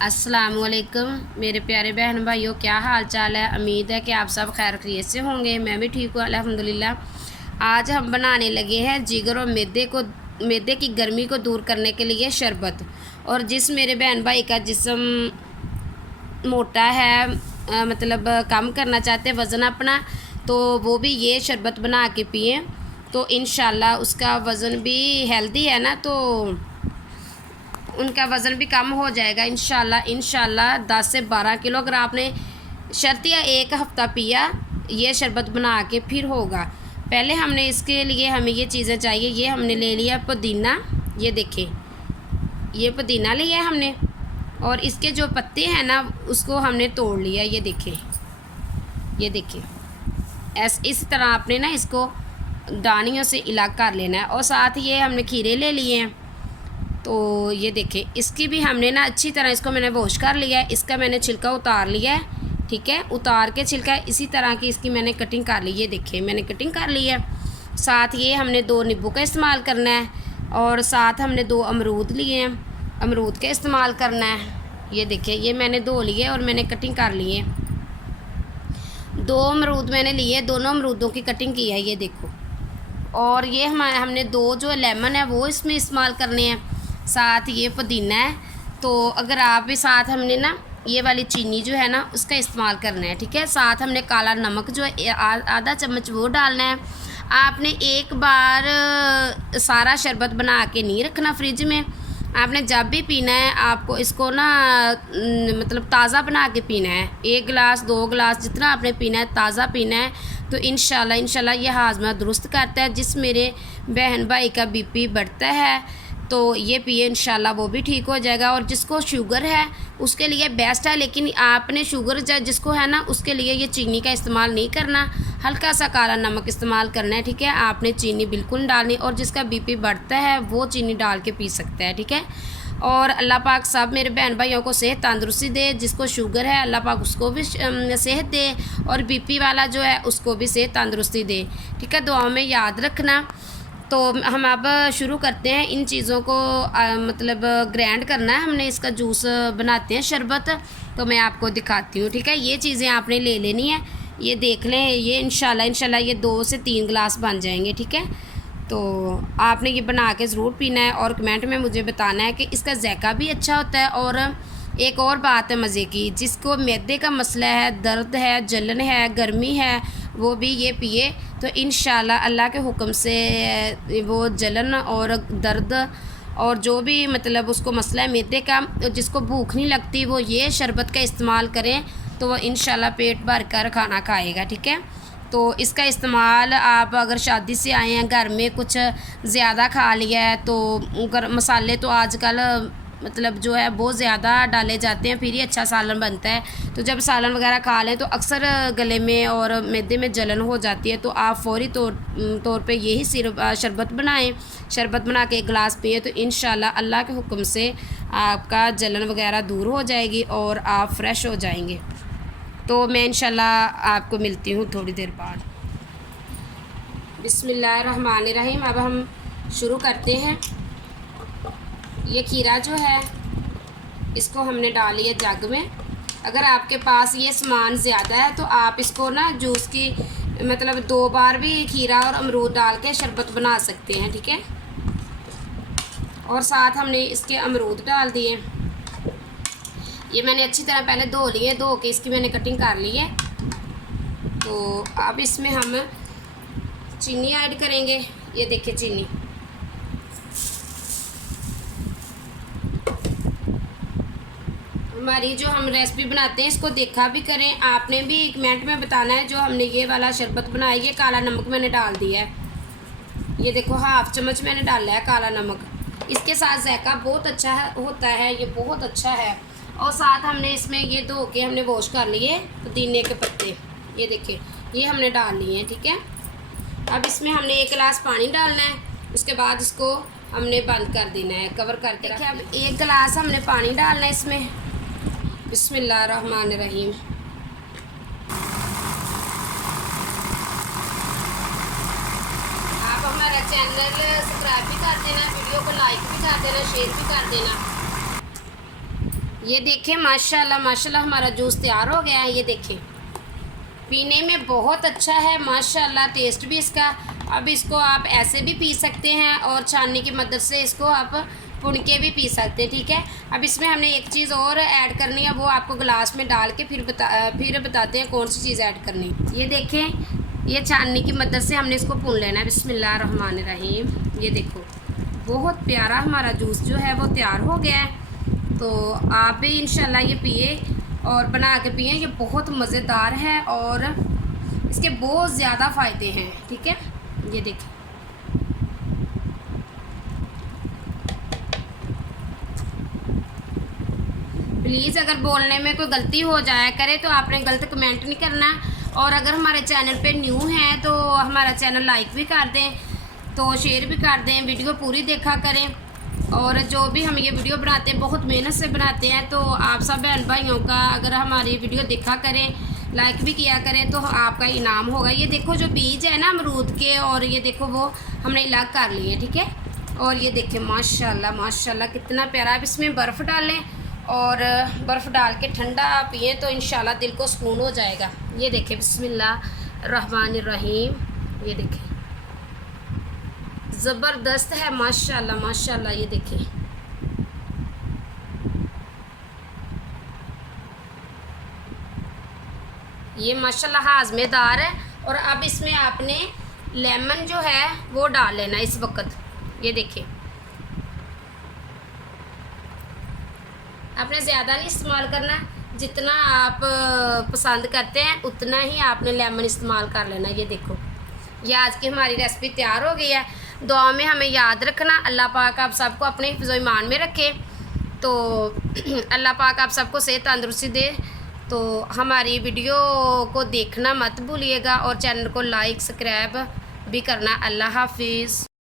अस्सलामुअलैकुम मेरे प्यारे बहन भाइयों, क्या हाल चाल है। उम्मीद है कि आप सब खैर खैरियत से होंगे। मैं भी ठीक हूँ अल्हम्दुलिल्लाह। आज हम बनाने लगे हैं जिगर और मैदे की गर्मी को दूर करने के लिए शरबत। और जिस मेरे बहन भाई का जिस्म मोटा है, मतलब कम करना चाहते वज़न अपना, तो वो भी ये शरबत बना के पिए तो इंशाल्लाह उसका वज़न भी हेल्दी है ना, तो उनका वज़न भी कम हो जाएगा इंशाल्लाह 10 से 12 किलो। अगर आपने शर्तिया एक हफ़्ता पिया ये शरबत बना के फिर होगा। पहले हमने इसके लिए हमें ये चीज़ें चाहिए। ये हमने ले लिया पुदीना, ये देखें, ये पुदीना लिया हमने, और इसके जो पत्ते हैं ना उसको हमने तोड़ लिया। ये देखें इस तरह आपने ना इसको डानियों से इलाक कर लेना है। और साथ ये हमने खीरे ले लिए हैं, तो ये देखें, इसकी भी हमने ना अच्छी तरह इसको मैंने वॉश कर लिया है। इसका मैंने छिलका उतार लिया है, ठीक है। उतार के छिलका इसी तरह की इसकी मैंने कटिंग कर ली। ये देखें मैंने कटिंग कर ली है। साथ ये हमने 2 नींबू का इस्तेमाल करना है, और साथ हमने 2 अमरूद लिए हैं, अमरूद का इस्तेमाल करना है। ये देखें, ये मैंने धो लिए और मैंने कटिंग कर ली है। 2 अमरूद मैंने लिए, दोनों अमरूदों की कटिंग की है, ये देखो। और ये हमने 2 जो लेमन है वो इसमें इस्तेमाल करने हैं। साथ ये पुदीना है, तो अगर आप भी साथ हमने ना ये वाली चीनी जो है ना उसका इस्तेमाल करना है, ठीक है। साथ हमने काला नमक जो है आधा चम्मच वो डालना है। आपने एक बार सारा शरबत बना के नहीं रखना फ्रिज में। आपने जब भी पीना है आपको इसको ना मतलब ताज़ा बना के पीना है। 1 गिलास 2 गिलास जितना आपने पीना है ताज़ा पीना है, तो इंशाल्लाह ये हाजमा दुरुस्त करता है। जिस मेरे बहन भाई का बीपी बढ़ता है तो ये पिए, इंशाल्लाह वो भी ठीक हो जाएगा। और जिसको शुगर है उसके लिए बेस्ट है, लेकिन आपने शुगर जिसको है ना उसके लिए ये चीनी का इस्तेमाल नहीं करना, हल्का सा काला नमक इस्तेमाल करना है, ठीक है। आपने चीनी बिल्कुल डालनी, और जिसका बीपी बढ़ता है वो चीनी डाल के पी सकता है, ठीक है। और अल्लाह पाक सब मेरे बहन भाइयों को सेहत तंदुरुस्ती दे। जिसको शुगर है अल्लाह पाक उसको भी सेहत दे, और बीपी वाला जो है उसको भी सेहत तंदुरुस्ती दे, ठीक है। दुआओं में याद रखना। तो हम अब शुरू करते हैं। इन चीज़ों को मतलब ग्राइंड करना है हमने, इसका जूस बनाते हैं शरबत, तो मैं आपको दिखाती हूँ, ठीक है। ये चीज़ें आपने ले लेनी है, ये देख लें। ये इंशाल्लाह ये 2 से 3 गिलास बन जाएंगे, ठीक है। तो आपने ये बना के ज़रूर पीना है, और कमेंट में मुझे बताना है कि इसका ज़ायका भी अच्छा होता है। और एक और बात है मज़े की, जिसको मैदे का मसला है, दर्द है, जलन है, गर्मी है, वो भी ये पिए तो इंशाल्लाह अल्लाह के हुक्म से वो जलन और दर्द और जो भी मतलब उसको मसला है मैदे का, जिसको भूख नहीं लगती वो ये शरबत का इस्तेमाल करें तो वह इंशाल्लाह पेट भर कर खाना खाएगा, ठीक है। तो इसका इस्तेमाल आप अगर शादी से आए हैं, घर में कुछ ज़्यादा खा लिया है, तो मसाले तो आजकल मतलब जो है बहुत ज़्यादा डाले जाते हैं, फिर ही अच्छा सालन बनता है। तो जब सालन वगैरह खा लें तो अक्सर गले में और मैदे में जलन हो जाती है, तो आप फ़ौरी तौर पे यही शरबत बनाएं। शरबत बना के 1 गिलास पिए तो इंशाल्लाह अल्लाह के हुक्म से आपका जलन वगैरह दूर हो जाएगी और आप फ्रेश हो जाएंगे। तो मैं इंशाल्लाह आपको मिलती हूँ थोड़ी देर बाद। बिस्मिल्लाहिर्रहमानिर्रहीम। अब हम शुरू करते हैं। ये खीरा जो है इसको हमने डाल लिया जग में। अगर आपके पास ये सामान ज़्यादा है तो आप इसको ना जूस की मतलब 2 बार भी खीरा और अमरूद डाल के शरबत बना सकते हैं, ठीक है। और साथ हमने इसके अमरूद डाल दिए। ये मैंने अच्छी तरह पहले धो लिए, धो के इसकी मैंने कटिंग कर ली है। तो अब इसमें हम चीनी ऐड करेंगे। ये देखिए चीनी, हमारी जो हम रेसिपी बनाते हैं इसको देखा भी करें। आपने भी कमेंट में बताना है जो हमने ये वाला शरबत बनाया। ये काला नमक मैंने डाल दिया है, ये देखो 1/2 चम्मच मैंने डाला है काला नमक। इसके साथ जायका बहुत अच्छा होता है, ये बहुत अच्छा है। और साथ हमने इसमें ये धो के हमने वॉश कर लिए पुदीने के पत्ते, ये देखिए ये हमने डाल लिए हैं, ठीक है। अब इसमें हमने 1 गिलास पानी डालना है, उसके बाद इसको हमने बंद कर देना है, कवर करके रखिए। अब 1 गिलास हमने पानी डालना है इसमें। बिस्मिल्लाहिर्रहमानिर्रहीम। आप हमारा चैनल सब्सक्राइब भी कर देना, वीडियो को लाइक भी कर देना, शेयर भी कर देना। ये देखें माशाल्लाह माशाल्लाह हमारा जूस तैयार हो गया है। ये देखें पीने में बहुत अच्छा है माशाल्लाह, टेस्ट भी इसका। अब इसको आप ऐसे भी पी सकते हैं और छाननी की मदद से इसको आप भुन के भी पी सकते हैं, ठीक है। अब इसमें हमने एक चीज़ और ऐड करनी है, वो आपको गिलास में डाल के फिर बताते हैं कौन सी चीज़ ऐड करनी है। ये देखें ये छाननी की मदद से हमने इसको भून लेना है। बिस्मिल्लाहिर्रहमानिर्रहीम। ये देखो बहुत प्यारा हमारा जूस जो है वो तैयार हो गया है। तो आप भी इंशाल्लाह ये पिए और बना के पिए। ये बहुत मज़ेदार है और इसके बहुत ज़्यादा फ़ायदे हैं, ठीक है। ये देखिए प्लीज़ अगर बोलने में कोई गलती हो जाया करे तो आपने गलत कमेंट नहीं करना। और अगर हमारे चैनल पे न्यू हैं तो हमारा चैनल लाइक भी कर दें, तो शेयर भी कर दें, वीडियो पूरी देखा करें। और जो भी हम ये वीडियो बनाते हैं बहुत मेहनत से बनाते हैं, तो आप सब बहन भाइयों का अगर हमारी वीडियो देखा करें, लाइक भी किया करें तो आपका इनाम होगा। ये देखो जो बीज है ना अमरूद के, और ये देखो वो हमने अलग कर लिए, ठीक है। और ये देखें माशाल्लाह माशाल्लाह कितना प्यारा। अब इसमें बर्फ़ डालें और बर्फ़ डाल के ठंडा पिए तो इंशाल्लाह दिल को सुकून हो जाएगा। ये देखें बिस्मिल्लाहिर्रहमानिर्रहीम। ये देखें ज़बरदस्त है माशाल्लाह माशाल्लाह। ये देखें ये माशाल्लाह हाज़मेदार है। और अब इसमें आपने लेमन जो है वो डाल लेना इस वक्त। ये देखें आपने ज़्यादा नहीं इस्तेमाल करना, जितना आप पसंद करते हैं उतना ही आपने लेमन इस्तेमाल कर लेना। ये देखो ये आज की हमारी रेसिपी तैयार हो गई है। दुआ में हमें याद रखना। अल्लाह पाक आप सबको अपने हिफ्ज़ ईमान में रखे। तो अल्लाह पाक आप सबको सेहत तंदुरुस्ती दे। तो हमारी वीडियो को देखना मत भूलिएगा और चैनल को लाइक सब्सक्राइब भी करना। अल्लाह हाफिज़।